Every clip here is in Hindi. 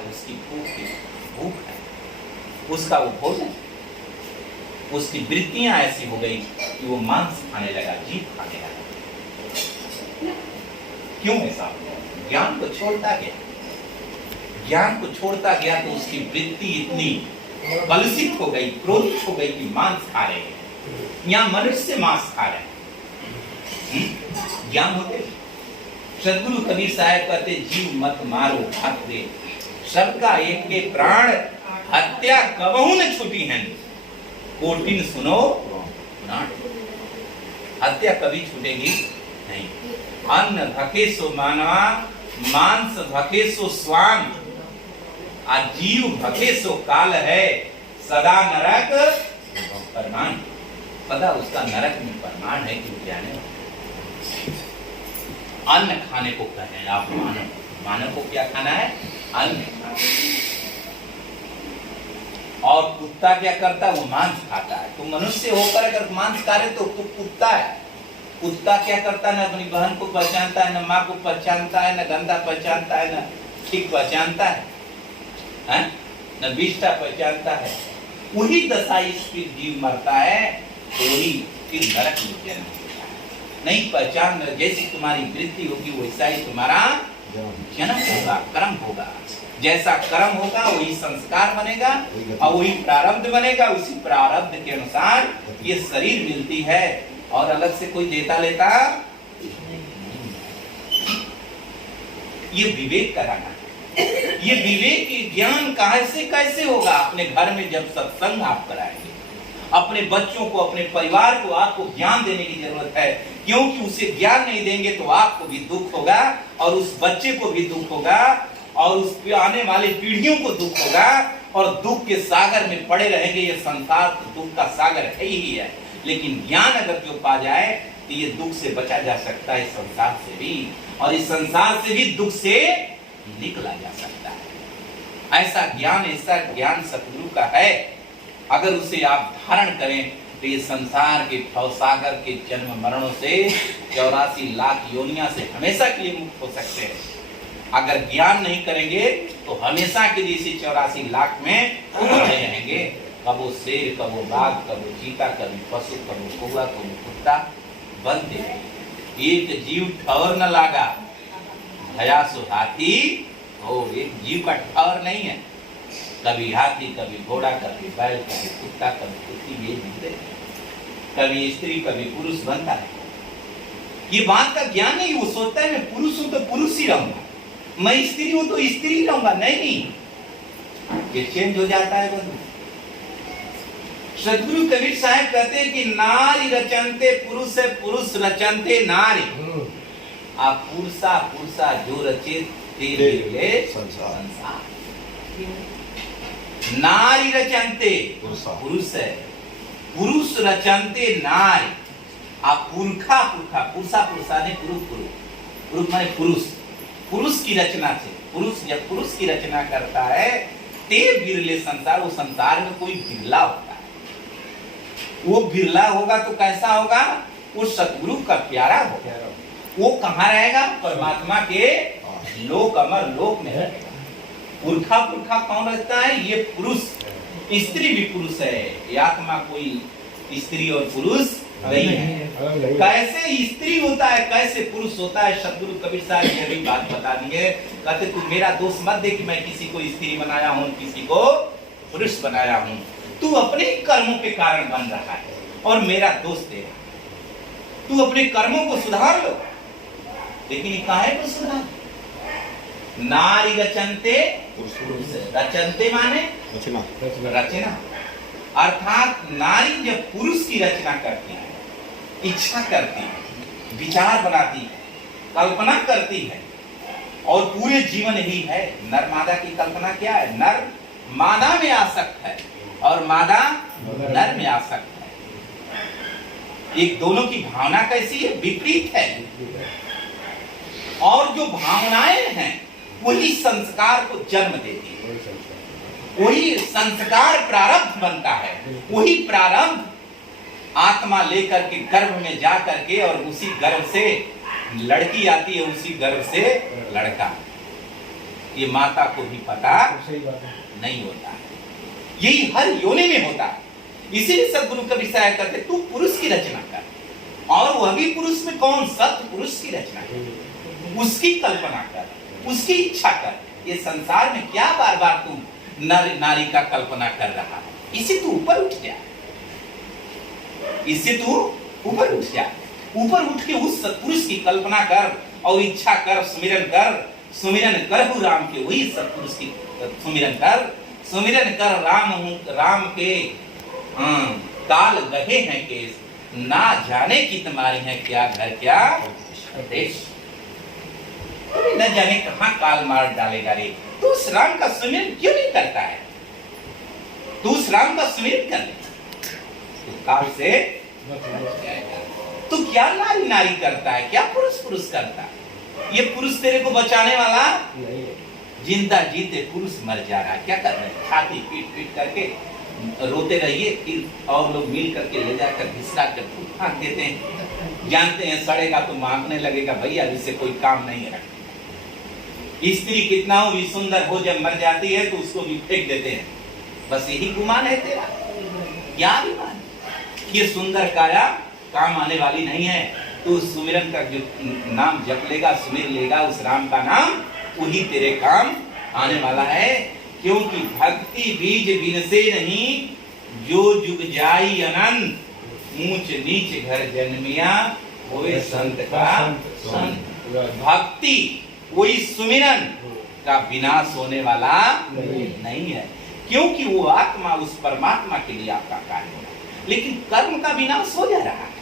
है, उसकी भूख है, उसका वो भोजन, उसकी वृत्तियां ऐसी हो गई कि वो मांस खाने लगा, जीव खाने लगा। क्यों ऐसा हुआ? ज्ञान को छोड़ता गया, ज्ञान को छोड़ता गया तो उसकी वृत्ति इतनी कलुषित हो गई, क्रोधित हो गई कि मांस खा रहे हैं, यहाँ मनुष्य मांस खा रहे हैं। ज्ञान होते सदगुरु कबीर साहब कहते जीव मत मारो भाग दे, सबका एक के प्राण हत्या कबहू न छूटी है, कोटिन सुनो प्राण। हत्या कभी छूटेगी नहीं। अन्न भके सो मानवा, मांस भके सो स्वान, जीव भके सो काल है, सदा नरक परमान। पता उसका नरक में परमान है कि जाने। अन्न खाने को कहें आप, मानव, मानव को क्या खाना है? अन्न। और कुत्ता क्या करता है? वो मांस खाता है। तुम मनुष्य होकर अगर मांस खा रहे तो तू कुत्ता है। कुत्ता क्या करता है? न अपनी बहन को पहचानता है, न माँ को पहचानता है, न गंदा पहचानता है, न ठीक पहचानता है, न विष्टा पहचानता है। वही दशा इस जीव मरता है तो वही फिर नरक में जन्म होता है। नहीं पहचान, जैसी तुम्हारी वृत्ति होगी वैसा ही तुम्हारा जन्म होगा, कर्म होगा। जैसा कर्म होगा वही संस्कार बनेगा और वही प्रारब्ध बनेगा। उसी प्रारब्ध के अनुसार ये शरीर मिलती है और अलग से कोई देता लेता। ये विवेक कराना है। ये विवेक ज्ञान कैसे कैसे होगा? अपने घर में जब सत्संग आप कराएंगे, अपने बच्चों को, अपने परिवार को आपको ज्ञान देने की जरूरत है, क्योंकि उसे ज्ञान नहीं देंगे तो आपको भी दुख होगा और उस बच्चे को भी दुख होगा और उस पे आने वाले पीढ़ियों को दुख होगा और दुख के सागर में पड़े रहेंगे। ये संसार तो दुख का सागर है ही है, लेकिन ज्ञान अगर जो पा जाए तो ये दुख से बचा जा सकता है, इस संसार से भी, और इस संसार से भी दुख से निकला जा सकता है। ऐसा ज्ञान सतगुरु का है। अगर उसे आप धारण करें तो ये संसार के भवसागर के जन्म मरणों से 84 लाख योनियां से हमेशा के लिए मुक्त हो सकते हैं। अगर ज्ञान नहीं करेंगे तो हमेशा के लिए इसी 84 लाख में पड़े रहेंगे। कबो शेर, कबो बाघ, कबो चीता, कभी पशु, कबो कौवा, कबो कुत्ता बनते हैं। एक जीव ठौर न लागा, भया सो हाथी हो। एक जीव का ठौर नहीं है। कभी हाथी, कभी घोड़ा, कभी बैल, कभी कुत्ता, कभी कुत्ती, ये मिलते हैं। कभी स्त्री, कभी पुरुष बनता है। ये बात का ज्ञान नहीं। वो सोचता है मैं पुरुष हूं तो पुरुष ही रहूंगा, मैं स्त्री हूं तो स्त्री रहूंगा। नहीं, ये चेंज हो जाता है बंधु। सदगुरु कबीर साहब कहते हैं कि नारी रचनते पुरुष है, पुरुष रचनते नारी। आप पुरुषा पुरुषा जो रचे तेरे संसार। नारी रचनते पुरुष है, पुरुष रचनते नारी। आप पुरखा पुरखा, पुरुषा पुरुषा ने पुरुष पुरुष, पुरुष माने पुरुष, पुरुष की रचना से। पुरुष जब पुरुष की रचना करता है ते बिरले संसार। वो संसार में कोई बिरला होता है। वो बिरला होगा तो कैसा होगा? वो सतगुरु का प्यारा होगा। वो कहाँ रहेगा? परमात्मा के लोक, अमर लोक में रहेगा। पुरखा पुरखा कौन रहता है? ये पुरुष। स्त्री भी पुरुष है। ये आत्मा कोई स्त्री और पुरुष नहीं है। कैसे स्त्री होता है, कैसे पुरुष होता है? सदगुरु कबीर साहब ने भी बात बता दी है। कहते तू मेरा दोष मत दे कि मैं किसी को स्त्री बनाया हूँ, किसी को पुरुष बनाया हूँ। तू अपने कर्मों के कारण बन रहा है और मेरा दोष दे रहा है। तू अपने कर्मों को सुधार लो। लेकिन काहे को सुधार? नारी रचनते पुरुष। रचनते माने रचना। अर्थात नारी जब पुरुष की रचना करती है, इच्छा करती है, विचार बनाती है, कल्पना करती है और पूरे जीवन ही है। नर मादा की कल्पना क्या है? नर मादा में आसक्त है और मादा नर में आसक्त है। एक दोनों की भावना कैसी है? विपरीत है। और जो भावनाएं हैं वही संस्कार को जन्म देती है। वही संस्कार प्रारब्ध बनता है। वही प्रारब्ध आत्मा लेकर के गर्भ में जा करके और उसी गर्भ से लड़की आती है, उसी गर्भ से लड़का। ये माता को भी पता नहीं होता है। यही हर योनि में होता है। इसीलिए सदगुरु कबीर साहब कहते तू पुरुष की रचना कर, और वह भी पुरुष में कौन? सत्य पुरुष की रचना कर, उसकी कल्पना कर, उसकी इच्छा कर। ये संसार में क्या बार बार तू नर नारी का कल्पना कर रहा है? इससे तू ऊपर उठ जा, इससे तू ऊपर उठ जा। ऊपर उठ के उस सत्पुरुष की कल्पना कर और इच्छा कर, सुमिरन कर। सुमिरन कर राम के, वही सत्पुरुष की सुमिरन कर। सुमिरन कर राम के काल गहे हैं केस, ना जाने की तुम्हारी है क्या घर क्या देश। न जाने कहां काल मार डालेगा रे। तू उस राम का सुमिरन क्यों नहीं करता है? तू उस राम का सुमिरन कर ले, तो काल से तू क्या नारी नारी करता है, क्या पुरुष पुरुष करता है? ये पुरुष तेरे को बचाने वाला नहीं। जिंदा जीते पुरुष मर जा रहा है, क्या कर रहे हैं? छाती पीट पीट करके रोते रहिए, फिर और लोग मिल करके ले जाकर घिसका कर फेंक देते हैं। जानते हैं सड़ेगा तो मांगने लगेगा, भैया इससे कोई काम नहीं है। स्त्री कितना भी सुंदर हो, जब मर जाती है तो उसको भी फेंक देते हैं। बस यही गुमान है तेरा, क्या गुमान? ये सुंदर काया काम आने वाली नहीं है। तो सुमिरन का जो नाम जप लेगा, सुमिर लेगा उस राम का नाम, वही तेरे काम आने वाला है। क्योंकि भक्ति बीज बिन से नहीं, जो जुग जाई अनंत, ऊंच नीच घर जन्मिया होए संत का संत। भक्ति वही सुमिरन का विनाश होने वाला नहीं है, क्योंकि वो आत्मा उस परमात्मा के लिए आपका कार्य हो रहा है। लेकिन कर्म का विनाश हो जा रहा है,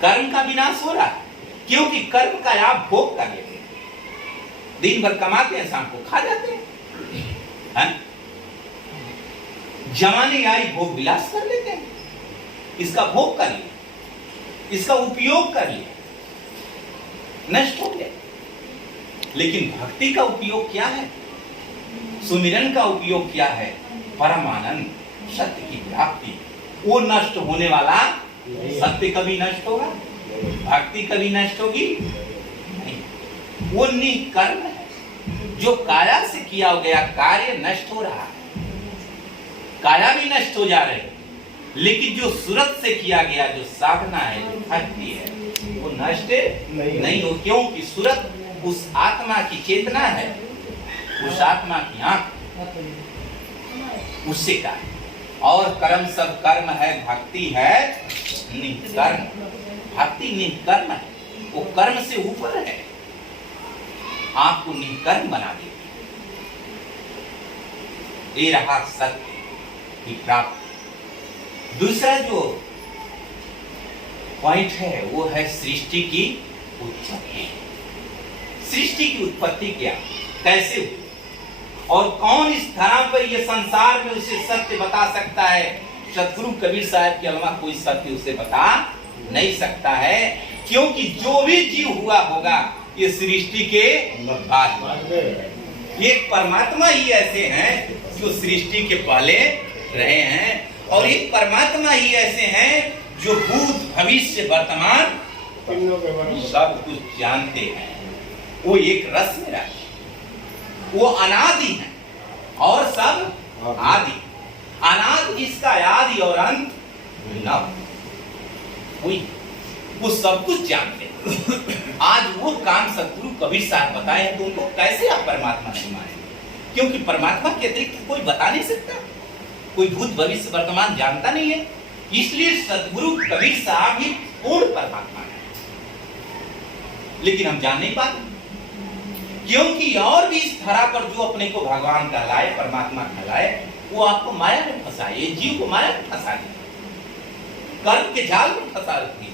कर्म का विनाश हो रहा है, क्योंकि कर्म का आप भोग कर लेते हैं। दिन भर कमाते हैं, शाम को खा जाते हैं, जवानी आई भोग विलास कर लेते हैं। इसका भोग कर लिया, इसका उपयोग कर लिया, नष्ट हो गया। लेकिन भक्ति का उपयोग क्या है? सुमिरन का उपयोग क्या है? परमानंद सत्य की प्राप्ति। वो नष्ट होने वाला सत्य कभी नष्ट होगा? भक्ति कभी नष्ट होगी नहीं। वो निष्कर्म है, जो काया से किया गया कार्य नष्ट हो रहा है, काया भी नष्ट हो जा रहे हैं, लेकिन जो सूरत से किया गया जो साधना है, जो भक्ति है, वो नष्ट नहीं हो। क्योंकि सूरत उस आत्मा की चेतना है, उस आत्मा की आंख, उससे का। और कर्म सब कर्म है, भक्ति है निष्कर्म। भक्ति निष्कर्म है, वो कर्म से ऊपर है, आपको निष्कर्म बना देती। ये रहा सत्य की प्राप्ति। दूसरा जो पॉइंट है वो है सृष्टि की उत्पत्ति। सृष्टि की उत्पत्ति क्या, कैसे हुई, और कौन इस धरा पर ये संसार में उसे सत्य बता सकता है? सतगुरु कबीर साहब के अलावा कोई सत्य उसे बता नहीं सकता है, क्योंकि जो भी जीव हुआ होगा ये सृष्टि के बाद। ये परमात्मा ही ऐसे हैं जो सृष्टि के पहले रहे हैं, और एक परमात्मा ही ऐसे हैं जो भूत भविष्य वर्तमान सब कुछ जानते हैं। वो एक रस में रहते, वो अनादि है और सब आदि। अनादि जिसका आदि और अंत न हुई, वो सब कुछ जानते हैं। आज वो काम सतगुरु कबीर साहब बताए तो उनको कैसे आप परमात्मा नहीं माने? क्योंकि परमात्मा के अतिरिक्त कोई बता नहीं सकता, कोई भूत भविष्य वर्तमान जानता नहीं है। इसलिए सतगुरु कबीर साहब ही पूर्ण परमात्मा है, लेकिन हम जान नहीं पाते। क्योंकि और भी इस धरा पर जो अपने को भगवान कहलाए, परमात्मा कहलाए, वो आपको माया में फंसाए, ये जीव को माया में फंसा दिया, कर्म के जाल में फंसा रखी।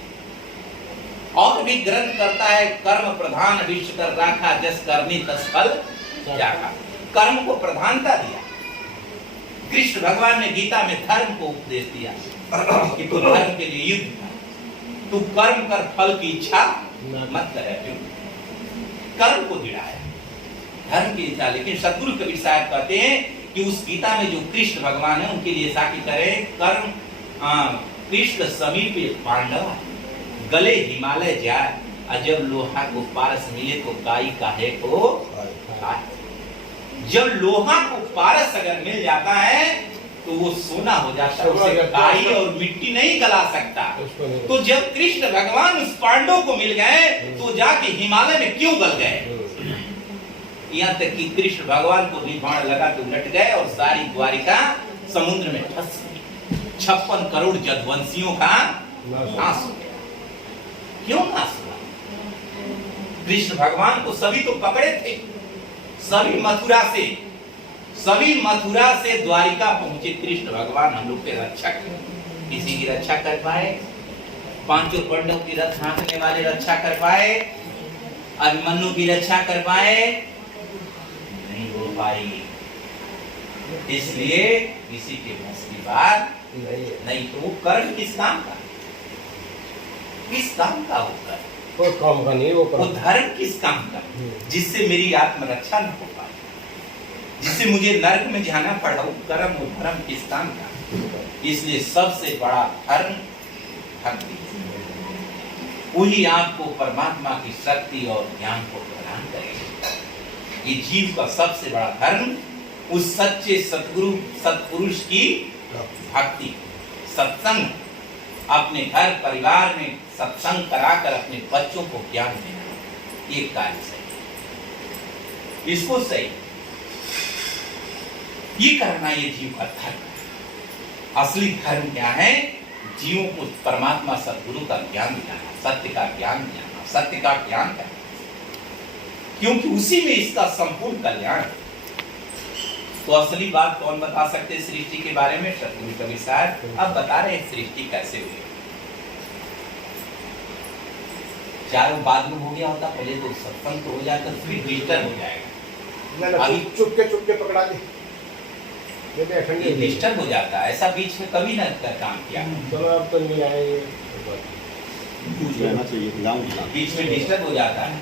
और भी ग्रंथ करता है, कर्म प्रधान विश्व कर राखा, जस करनी तस फल जागा। कर्म को प्रधानता दिया। कृष्ण भगवान ने गीता में धर्म को उपदेश दिया कि तू धर्म के लिए युद्ध कर, तू कर्म कर, फल की इच्छा मत करे। कर्म को दिड़ाया, धर्म की इच्छा। लेकिन सतगुरु कबीर साहब कहते हैं कि उस गीता में जो कृष्ण भगवान है उनके लिए साकी करे, कर्म कृष्ण समीप पांडवा, गले हिमालय जाए, अजब लोहा को पारस मिले तो काई काहे को। जब लोहा को पारस अगर मिल जाता है तो वो सोना हो जाता है, उसे काई और मिट्टी नहीं गला सकता। तो जब कृष्ण भगवान उस पांडव को मिल गए तो जाके हिमालय में क्यों गल गए? यहाँ तक कि कृष्ण भगवान को भी बाण लगा तो उलट गए और सारी द्वारिका समुद्र में फंस गई। 56 करोड़ जदवंशियों का नाश हो गया। क्यों नाश हुआ? कृष्ण भगवान को सभी तो पकड़े थे, सभी मथुरा से द्वारिका पहुंचे कृष्ण भगवान, हम लोग के रक्षक। किसी की रक्षा कर पाए? पांचों पांडवों की रथ हाँकने वाले रक्षा कर पाए? अभिमन्यु की रक्षा कर पाए? नहीं हो पाएगी। इसलिए किसी के बस की बात नहीं। तो वो कर्म किस काम का? किस काम का होता है? कोई काम का नहीं, वो धर्म किस काम का? जिससे मेरी आत्मरक्षा न हो पाए, जिससे मुझे नरक में जाना पड़ा, वो कर्म और धर्म किस काम का? इसलिए सबसे बड़ा धर्म भक्ति, वही आपको परमात्मा की शक्ति और ज्ञान को प्रदान करेगा। ये जीव का सबसे बड़ा धर्म उस सच्चे सतगुरु सत्पुरुष की भक्ति, सत्संग, अपने घर परिवार में सत्संग कराकर अपने बच्चों को ज्ञान देना, ये कार्य सही, इसको सही ये करना, ये जीव का धर्म है। असली धर्म क्या है? जीवों को परमात्मा सद्गुरु का ज्ञान दिलाना, सत्य का ज्ञान दिलाना, सत्य का ज्ञान करना, क्योंकि उसी में इसका संपूर्ण कल्याण है। तो असली बात कौन बता सकते हैं सृष्टि के बारे में? सतगुरु कबीर साहब अब बता रहे हैं सृष्टि कैसे हुई। चारों बाद में हो गया होता, पहले तो सत्संग तो हो जाता, फिर डिस्टर्ब हो जाएगा। अभी चुपके पकड़ा दे, डिस्टर्ब हो जाता है, ऐसा बीच में कभी ना काम किया। चलो अब तो नहीं आएंगे, बीच में डिस्टर्ब हो जाता है।